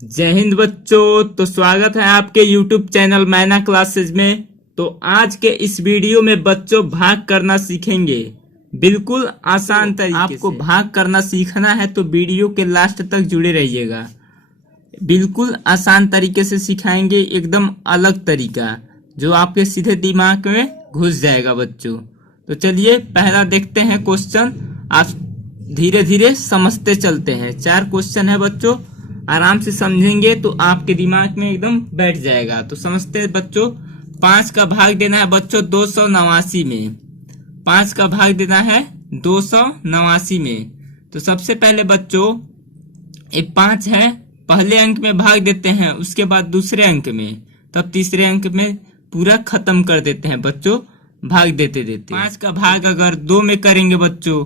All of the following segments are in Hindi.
जय हिंद बच्चों। तो स्वागत है आपके YouTube चैनल मैना क्लासेस में। तो आज के इस वीडियो में बच्चों भाग करना सीखेंगे बिल्कुल आसान तरीके से। आपको भाग करना सीखना है तो वीडियो के लास्ट तक जुड़े रहिएगा। बिल्कुल आसान तरीके से सिखाएंगे, एकदम अलग तरीका जो आपके सीधे दिमाग में घुस जाएगा बच्चों। तो चलिए पहला देखते हैं क्वेश्चन। आप धीरे धीरे समझते चलते हैं। 4 क्वेश्चन है बच्चों, आराम से समझेंगे तो आपके दिमाग में एकदम बैठ जाएगा। तो समझते हैं बच्चों। 5 का भाग देना है बच्चों 289 में। 5 का भाग देना है 289 में। तो सबसे पहले बच्चों ये 5 है, पहले अंक में भाग देते हैं, उसके बाद दूसरे अंक में, तब तीसरे अंक में पूरा खत्म कर देते हैं बच्चों, भाग देते देते। 5 का भाग अगर 2 में करेंगे बच्चों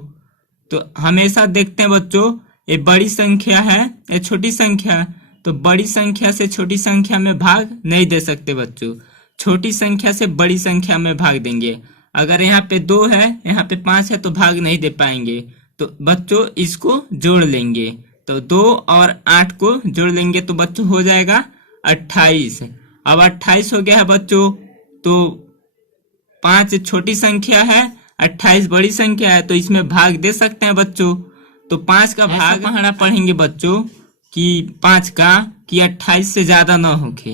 तो हमेशा देखते हैं बच्चों ये बड़ी संख्या है या छोटी संख्या, तो बड़ी संख्या से छोटी संख्या में भाग नहीं दे सकते बच्चों। छोटी संख्या से बड़ी संख्या में भाग देंगे। अगर यहाँ पे 2 है, यहाँ पे 5 है तो भाग नहीं दे पाएंगे। तो बच्चों इसको जोड़ लेंगे, तो 2 और 8 को जोड़ लेंगे तो बच्चों हो जाएगा 28। अब 28 हो गया है बच्चों। तो 5 छोटी संख्या है, 28 बड़ी संख्या है, तो इसमें भाग दे सकते हैं बच्चों। तो 5 का भाग पहाड़ा पढ़ेंगे बच्चों कि 5 का कि 28 से ज्यादा ना होके,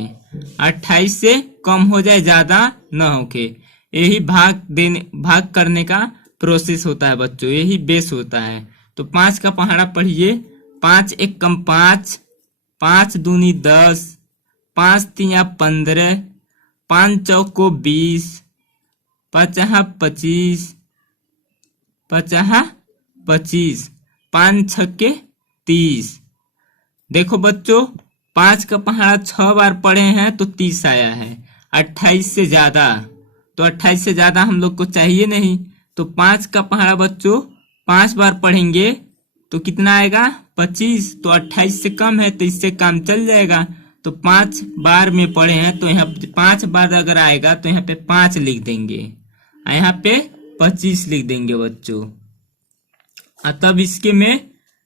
28 से कम हो जाए, ज्यादा ना होके। यही भाग करने का प्रोसेस होता है बच्चों, यही बेस होता है। तो 5 का पहाड़ा पढ़िए। 5 एक कम 5, 5 दूनी 10, 5 तिया 15, 5 चौको 20, 5 25, 5 25, 5 छक्के 30। देखो बच्चों 5 का पहाड़ा 6 बार पढ़े हैं तो 30 आया है। 28 से ज्यादा, तो 28 से ज्यादा हम लोग को चाहिए नहीं। तो 5 का पहाड़ा बच्चों 5 बार पढ़ेंगे तो कितना आएगा 25। तो 28 से कम है तो इससे काम चल जाएगा। तो 5 बार में पढ़े हैं तो यहाँ 5 बार अगर आएगा तो यहाँ पे 5 लिख देंगे, यहाँ पे 25 लिख देंगे बच्चों। तब इसके में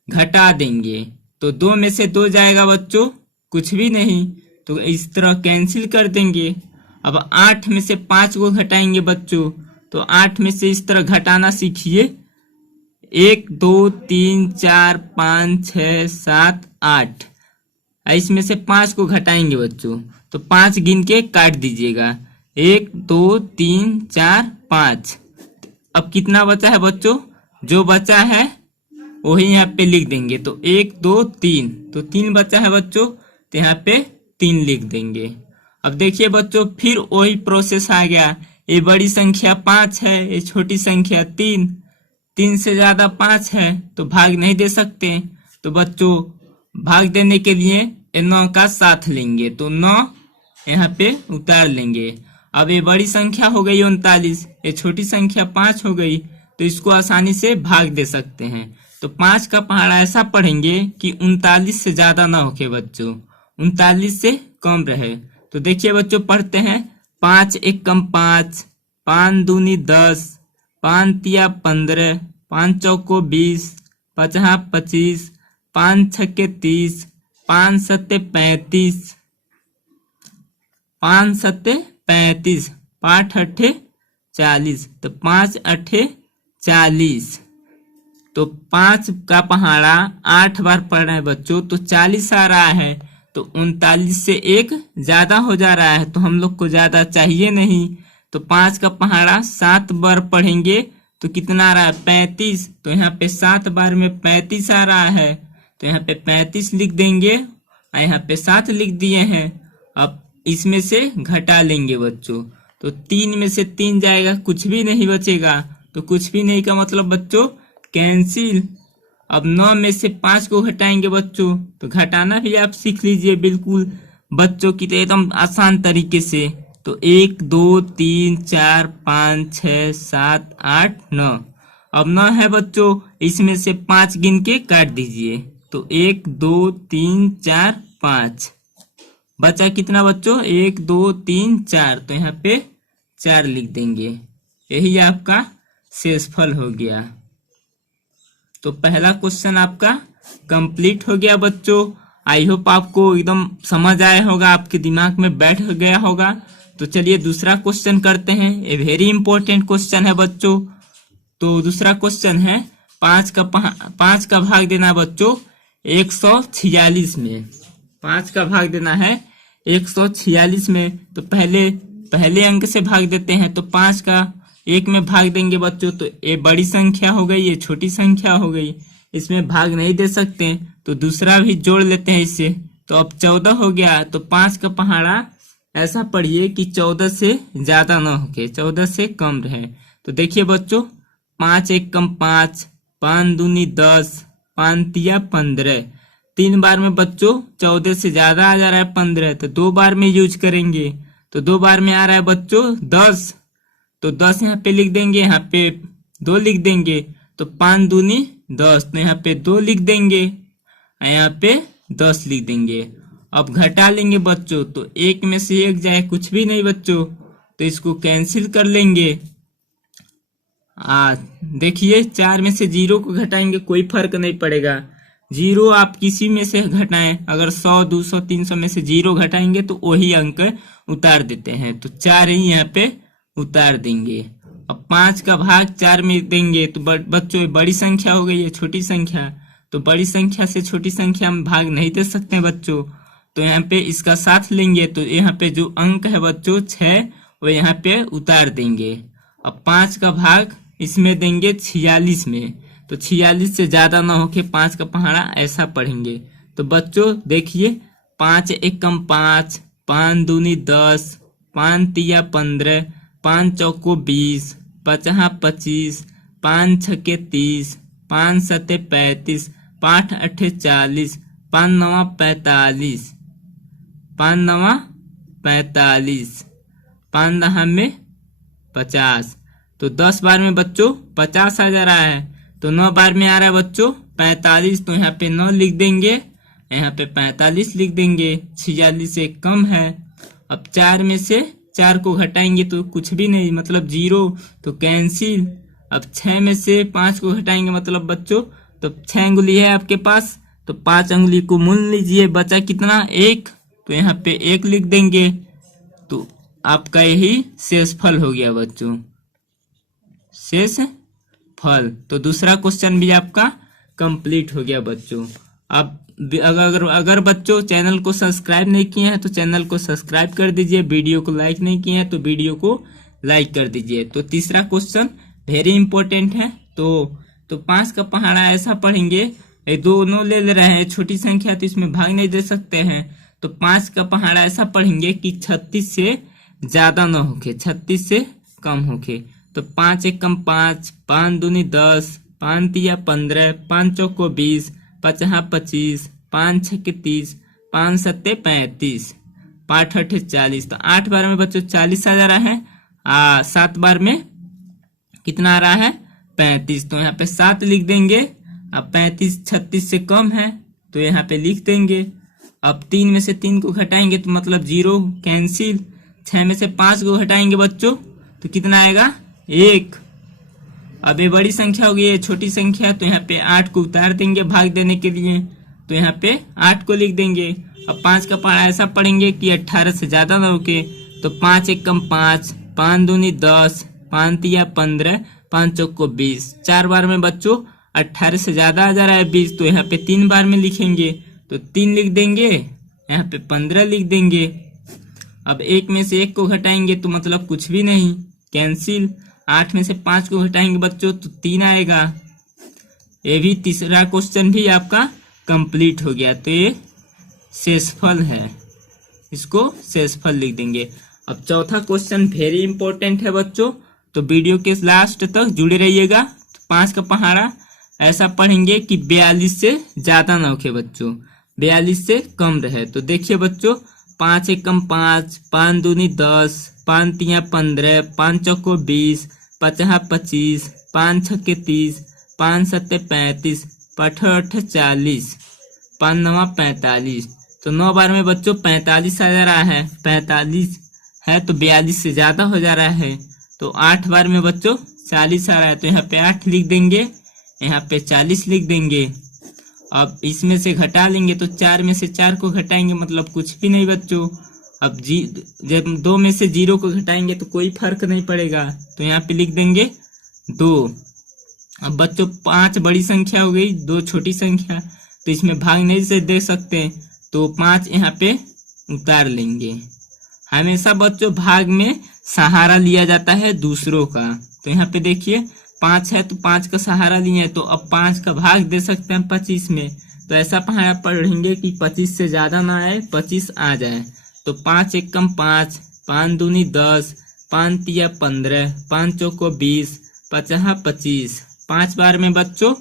घटा देंगे तो 2 में से 2 जाएगा बच्चों, कुछ भी नहीं, तो इस तरह कैंसिल कर देंगे। अब 8 में से 5 को घटाएंगे बच्चों, तो 8 में से इस तरह घटाना सीखिए। 1 2 3 4 5 6 7 8, इसमें से 5 को घटाएंगे बच्चों, तो 5 गिन के काट दीजिएगा। 1 2 3 4 5। अब कितना बचा है बच्चों, जो बचा है वही यहाँ पे लिख देंगे। तो 1 2 3, तो 3 बचा है बच्चों, तो यहाँ पे 3 लिख देंगे। अब देखिए बच्चों फिर वही प्रोसेस आ गया। ये बड़ी संख्या 5 है, ये छोटी संख्या 3, 3 से ज्यादा 5 है तो भाग नहीं दे सकते। तो बच्चों भाग देने के लिए 9 का साथ लेंगे, तो 9 यहाँ पे उतार लेंगे। अब ये बड़ी संख्या हो गई 39, ये छोटी संख्या 5 हो गई, तो इसको आसानी से भाग दे सकते हैं। तो 5 का पहाड़ा ऐसा पढ़ेंगे कि 39 से ज्यादा ना होके बच्चों, 39 से कम रहे। तो देखिए बच्चों पढ़ते हैं। 5 एक कम 5, 5 दूनी 10, 5 तिया 15, 5 चौको 20, 5 25, 5 छक्के 30, 5 सत्ते 35, 5 सत्ते 35, 5 अट्ठे 40, तो 5 अट्ठे 40। तो 5 का पहाड़ा 8 बार पढ़ रहे हैं बच्चों, तो 40 आ रहा है। तो 39 से 1 ज्यादा हो जा रहा है, तो हम लोग को ज्यादा चाहिए नहीं। तो 5 का पहाड़ा 7 बार पढ़ेंगे तो कितना आ रहा है 35। तो यहाँ पे 7 बार में 35 आ रहा है, तो यहाँ पे 35 लिख देंगे, और यहाँ पे 7 लिख दिए हैं। अब इसमें से घटा लेंगे बच्चों, तो 3 में से 3 जाएगा, कुछ भी नहीं बचेगा। तो कुछ भी नहीं का मतलब बच्चों कैंसिल। अब 9 में से 5 को घटाएंगे बच्चों, तो घटाना भी आप सीख लीजिए बिल्कुल बच्चों की, तो एकदम आसान तरीके से। तो 1 2 3 4 5 6 7 8 9। अब 9 है बच्चों, इसमें से 5 गिन के काट दीजिए, तो 1 2 3 4 5। बचा कितना बच्चों 1 2 3 4, तो यहाँ पे 4 लिख देंगे। यही आपका शेषफल हो गया। तो पहला क्वेश्चन आपका कंप्लीट हो गया बच्चों। आई होप आपको एकदम समझ आया होगा, आपके दिमाग में बैठ गया होगा। तो चलिए दूसरा क्वेश्चन करते हैं। ये वेरी इंपॉर्टेंट क्वेश्चन है बच्चों। तो दूसरा क्वेश्चन है 5 का भाग देना है बच्चों 146 में। 5 का भाग देना है 146 में। तो पहले अंक से भाग देते हैं। तो 5 का 1 में भाग देंगे बच्चों, तो ये बड़ी संख्या हो गई, ये छोटी संख्या हो गई, इसमें भाग नहीं दे सकते। तो दूसरा भी जोड़ लेते हैं इससे। तो अब 14 हो गया। तो 5 का पहाड़ा ऐसा पढ़िए कि 14 से ज्यादा ना होके 14 से कम रहे। तो देखिए बच्चों 5 एक कम 5, 5 दूनी 10, 5 तिया 15। 3 बार में बच्चों 14 से ज्यादा आ जा रहा है 15, तो 2 बार में यूज करेंगे। तो 2 बार में आ रहा है बच्चों 10, तो 10 यहाँ पे लिख देंगे, यहाँ पे 2 लिख देंगे। तो 5 दूनी 10, तो यहाँ पे 2 लिख देंगे, यहाँ पे 10 लिख देंगे। अब घटा लेंगे बच्चों, तो 1 में से 1 जाए कुछ भी नहीं बच्चों, तो इसको कैंसिल कर लेंगे। देखिए 4 में से 0 को घटाएंगे कोई फर्क नहीं पड़ेगा। 0 आप किसी में से घटाएं, अगर 100 200 300 में से 0 घटाएंगे तो वही अंक उतार देते हैं। तो 4 ही यहाँ पे उतार देंगे। अब 5 का भाग 4 में देंगे तो बच्चों बड़ी संख्या हो गई है छोटी संख्या, तो बड़ी संख्या से छोटी संख्या में भाग नहीं दे सकते बच्चों। तो यहाँ पे इसका साथ लेंगे, तो यहाँ पे जो अंक है बच्चों 6 वो यहाँ पे उतार देंगे। अब 5 का भाग इसमें देंगे 46 में। तो 46 से ज्यादा ना होके 5 का पहाड़ा ऐसा पढ़ेंगे। तो बच्चों देखिए 5 एक कम 5, 5 दूनी 10, 5 तिया 15, 5 चौको 20, 5 25, 5 छके 30, 5 सते 35, 5 अठे 40, 5 नवा 45, 5 नवा 45, 5 दहा में 50। तो 10 बार में बच्चों 50 आ जा रहा है। तो 9 बार में आ रहा है बच्चों 45, तो यहाँ पे 9 लिख देंगे, यहाँ पे 45 लिख देंगे। 46 से कम है। अब 4 में से 4 को घटाएंगे तो कुछ भी नहीं, मतलब 0, तो कैंसिल। अब 6 में से 5 को घटाएंगे मतलब बच्चों, तो 6 अंगुली है आपके पास, तो 5 अंगुली को मूल लीजिए, बचा कितना 1, तो यहाँ पे 1 लिख देंगे। तो आपका यही शेषफल हो गया बच्चों, शेष फल। तो दूसरा क्वेश्चन भी आपका कंप्लीट हो गया बच्चों। अब अगर बच्चों चैनल को सब्सक्राइब नहीं किए हैं तो चैनल को सब्सक्राइब कर दीजिए, वीडियो को लाइक नहीं किए हैं तो वीडियो को लाइक कर दीजिए। तो तीसरा क्वेश्चन वेरी इंपॉर्टेंट है। तो 5 का पहाड़ा ऐसा पढ़ेंगे, ये दोनों ले रहे हैं छोटी संख्या तो इसमें भाग नहीं दे सकते हैं। तो 5 का पहाड़ा ऐसा पढ़ेंगे कि 36 से ज्यादा न होके 36 से कम होके। तो 5 एक कम 5, 5 दूनी 10, 5 तिया 15, 5 चौको 20, 5 25, 5 छके 30, 5 सत्ते 35, 5 अठे 40। तो 8 बार में बच्चों 40 आ जा रहा है। 7 बार में कितना आ रहा है 35, तो यहाँ पे 7 लिख देंगे। अब 35 36 से कम है तो यहाँ पे लिख देंगे। अब 3 में से 3 को घटाएंगे तो मतलब 0 कैंसिल। 6 में से 5 को घटाएंगे बच्चों तो कितना आएगा 1। अब ये बड़ी संख्या हो गई है छोटी संख्या, तो यहाँ पे 8 को उतार देंगे भाग देने के लिए, तो यहाँ पे 8 को लिख देंगे। अब 5 का पहाड़ा ऐसा पढ़ेंगे कि 18 से ज्यादा ना होके। तो 5 एक कम 5, 5 दूनी 10, 5 तिया 15, 5 चौको 20। 4 बार में बच्चों 18 से ज्यादा आ जा रहा है 20, तो यहाँ पे 3 बार में लिखेंगे, तो 3 लिख देंगे, यहाँ पे 15 लिख देंगे। अब 1 में से 1 को घटाएंगे तो मतलब कुछ भी नहीं, कैंसिल। 8 में से 5 को घटाएंगे बच्चों तो 3 आएगा। ये भी तीसरा क्वेश्चन भी आपका कंप्लीट हो गया। तो ये शेषफल है, इसको शेषफल लिख देंगे। अब चौथा क्वेश्चन वेरी इंपॉर्टेंट है बच्चों, तो वीडियो के लास्ट तक जुड़े रहिएगा। तो 5 का पहाड़ा ऐसा पढ़ेंगे कि 42 से ज्यादा ना होके बच्चों, 42 से कम रहे। तो देखिए बच्चों 5 एक कम 5, 5 दूनी 10, 5 तिया 15, 5 चौको 20, 5 25, 5 छके 30, 5 सत्ते 35, 5 अठे 40, 5 नवा 45। तो 9 बार में बच्चों 45 आ जा रहा है, 45 है तो 42 से ज्यादा हो जा रहा है। तो 8 बार में बच्चों 40 आ रहा है, तो यहाँ पे 8 लिख देंगे, यहाँ पे 40 लिख देंगे। अब इसमें से घटा लेंगे तो 4 में से 4 को घटाएंगे मतलब कुछ भी नहीं बच्चों। अब जब 2 में से 0 को घटाएंगे तो कोई फर्क नहीं पड़ेगा, तो यहाँ पे लिख देंगे 2। अब बच्चों 5 बड़ी संख्या हो गई, 2 छोटी संख्या, तो इसमें भाग नहीं से दे सकते, तो 5 यहाँ पे उतार लेंगे। हमेशा बच्चों भाग में सहारा लिया जाता है दूसरों का, तो यहाँ पे देखिए 5 है तो 5 का सहारा लिए, तो अब 5 का भाग दे सकते हैं 25 में, तो ऐसा पढ़ेंगे कि 25 से ज्यादा ना आए, 25 आ जाए। तो 5 एकम 5, 5 दूनी 10, 5 तिया 15, 5 चौको 20, 50 25, 5 बार में बच्चों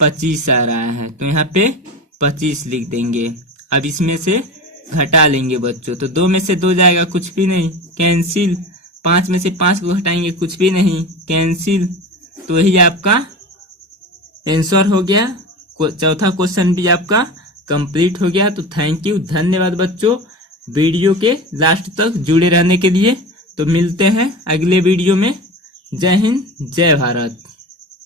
25 आ रहा है, तो यहाँ पे 25 लिख देंगे। अब इसमें से घटा लेंगे बच्चों, तो 2 में से 2 जाएगा, कुछ भी नहीं, कैंसिल। 5 में से 5 को घटाएंगे, कुछ भी नहीं, कैंसिल। तो यही आपका आंसर हो गया। चौथा क्वेश्चन भी आपका कंप्लीट हो गया। तो थैंक यू, धन्यवाद बच्चों वीडियो के लास्ट तक जुड़े रहने के लिए। तो मिलते हैं अगले वीडियो में। जय हिंद, जय भारत।